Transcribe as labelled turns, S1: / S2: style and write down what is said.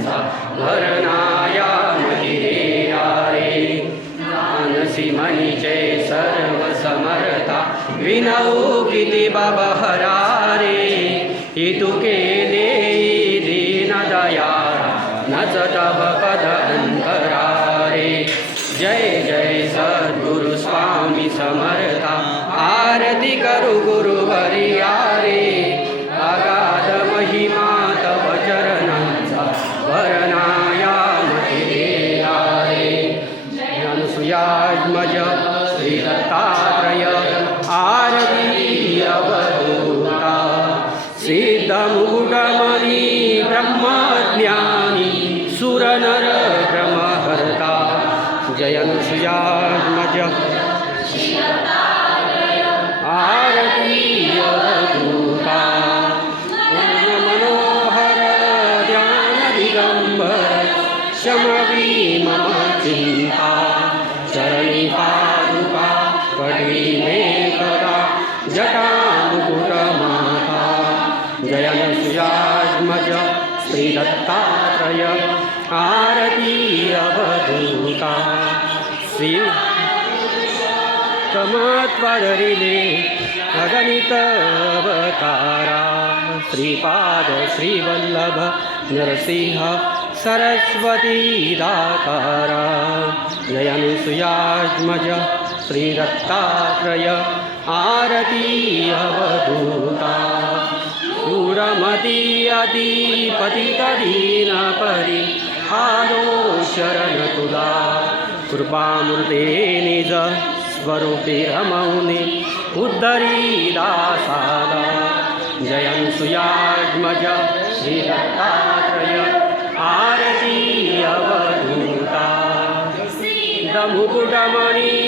S1: शरणेयांचा भरणाया आरे मानसी मनीचे सर्व समर्था विनऊ किती बाबा हरारे इतुके देई दीन दयाळा नचता पद अंतरारे जय जय सद्गुरु स्वामी समर्था। आरती करू गुरु अनुसुयात्मज श्री दत्तात्रय आरती अवधूता सिद्धमुकुटमणि ब्रह्मज्ञानी सुरनर ब्रह्महर्ता जयनुसुयात्मज आरती अवधूता मनोहर ध्यान दिगंबर शमवी मम करा जटामुकुटमाता जयनुसुयात्मज श्रीदत्तात्रय आरती अवधूता श्री कमत्वदरिले अगणित अवतारा श्रीपाद श्रीवल्लभ, नरसिंह सरस्वती दातारा जयनुसुयात्मज श्रीदत्तात्रय आरती अवधूता सुरमती अतिपतितदीनपरि आलो शरण तुला कृपामूर्ते निज स्वरूपी रमौनि उद्धरी दासादा जयं सुयात्मज श्रीदत्तात्रय आरती अवधूता दमुकुटमणि